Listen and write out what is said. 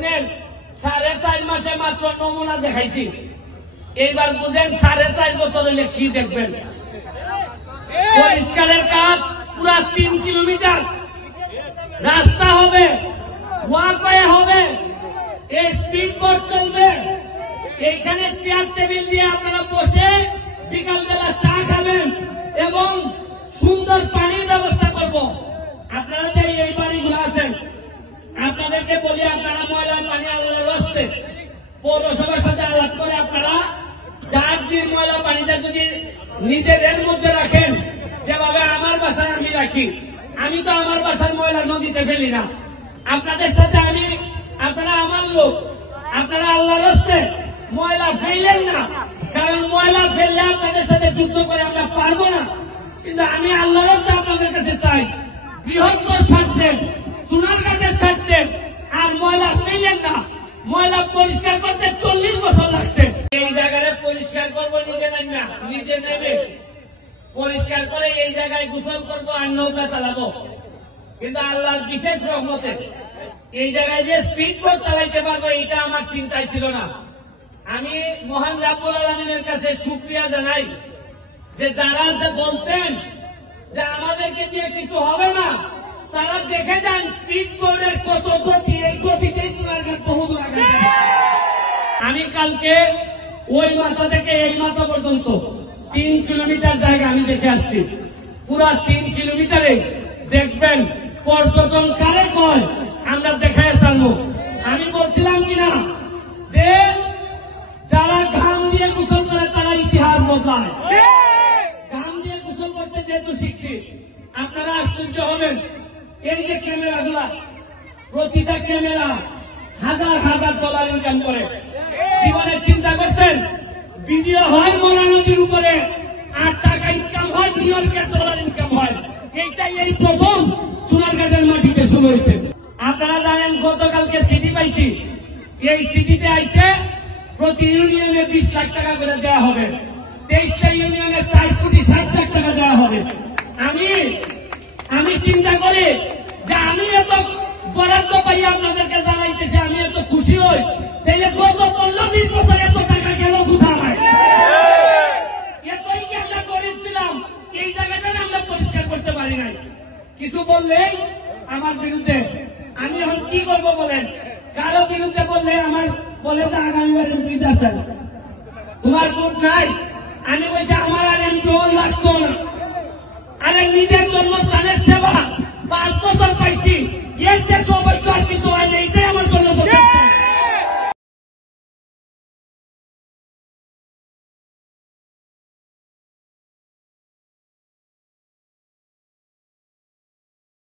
4.5 মাসে মাত্র নমুনা দেখাইছি, এইবার বুঝেন 4.5 বছর হলে কি দেখবেন। পরিষ্কারের কাজ পুরা 3 কিলোমিটার রাস্তা হবে, ওয়াকওয়ে হবে, এই স্পিড বোট চলবে, এইখানে চেয়ার টেবিল দিয়ে আপনারা বসে বিকালবেলা চা খাবেন এবং সুন্দর পানির ব্যবস্থা করব। আপনারা যে এই বাড়িগুলো আছেন, আপনাদেরকে বলি, আপনারা ময়লার পানি আল্লাহর রাস্তে পৌরসভার সাথে আলাপ করে আপনারা যার যে ময়লা পানিটা যদি নিজেদের মধ্যে রাখেন, যেভাবে আমার বাসায় আমি রাখি, আমি তো আমার বাসার ময়লা নদীতে ফেলি না, আপনাদের সাথে আমি, আপনারা আমার লোক, আপনারা আল্লাহর রাস্তে ময়লা ফেললেন না, কারণ ময়লা ফেললে আপনাদের সাথে যুদ্ধ করে আমরা পারবো না। কিন্তু আমি আল্লাহর রাস্তে আপনাদের কাছে চাই, বৃহত্তর স্বার্থে, সোনারঘাটের স্বার্থে আর ময়লা ফেললেন না। ময়লা পরিষ্কার করতে 40 বছর লাগছে। এই জায়গায় পরিষ্কার করবো নিজে না, নিজে নেবে পরিষ্কার করে এই জায়গায় গোসল করবো আর নৌকা চালাবো। কিন্তু আল্লাহর বিশেষ রহমতে এই জায়গায় যে স্পিড বোট চালাইতে পারবো এটা আমার চিন্তায় ছিল না। আমি মহান রাব্বুল আলামিনের কাছে শুকরিয়া জানাই যে যারা বলতেন যে আমাদেরকে দিয়ে কিছু হবে না, তারা দেখে যান স্পিড বোটের কত গতি, এই গতিতেই সোনারঘাট বহু দূর আগে। আমি কালকে ওই মাথা থেকে এই মাথা পর্যন্ত 3 কিলোমিটার জায়গা আমি দেখে আসছি। পুরা 3 কিলোমিটারে দেখবেন পর্যটন কারে কয় আমরা দেখায় চালবো। আমি বলছিলাম কিনা যে যারা ঘাম দিয়ে গোসল করে তারা ইতিহাস বদলায়। ঘাম দিয়ে গোসল করতে যেহেতু শিখছি, আপনারা আশ্চর্য হবেন। এই যে ক্যামেরাগুলা, প্রতিটা ক্যামেরা হাজার হাজার ডলার ইনকাম করে। জীবনে চিন্তা করছেন ভিডিও হয় মোনা নদীর উপরে, 8 টাকা ইনকাম হয়, $2 ইনকাম হয়। এইটাই এই প্রথম সোনারঘাটের মাটিতে শুরু হয়েছে। আপনারা জানেন গতকালকে সিটি পাইছি, এই সিটিতে আইছে প্রতি ইউনিয়নে 20 লাখ টাকা করে দেওয়া হবে, 23টা ইউনিয়নে 4,60,00,000 টাকা দেওয়া হবে। আমি চিন্তা করি যে আমি এত বরাদ্দ পাই আপনাদেরকে জানাইতেছি, আমি এত খুশি হই। তাইলে গত 15-20 বছর এত টাকা গেল কোথায়? এতই কি আমরা করেছিলাম? এই জায়গাটা আমরা পরিষ্কার করতে পারি নাই। কিছু বললেই আমার বিরুদ্ধে, আমি এখন কি করবো বলেন? কারো বিরুদ্ধে বললে আমার বলে যে আগামীবার এমপি দরকার, তোমার ভোট নাই। আমি বলছি আমার আর এমপি লাগতো না। আরে নিজের জন্মস্থানের সেবা 5 বছর পাইছি, এর যে সৌভাগ্য আর কিছু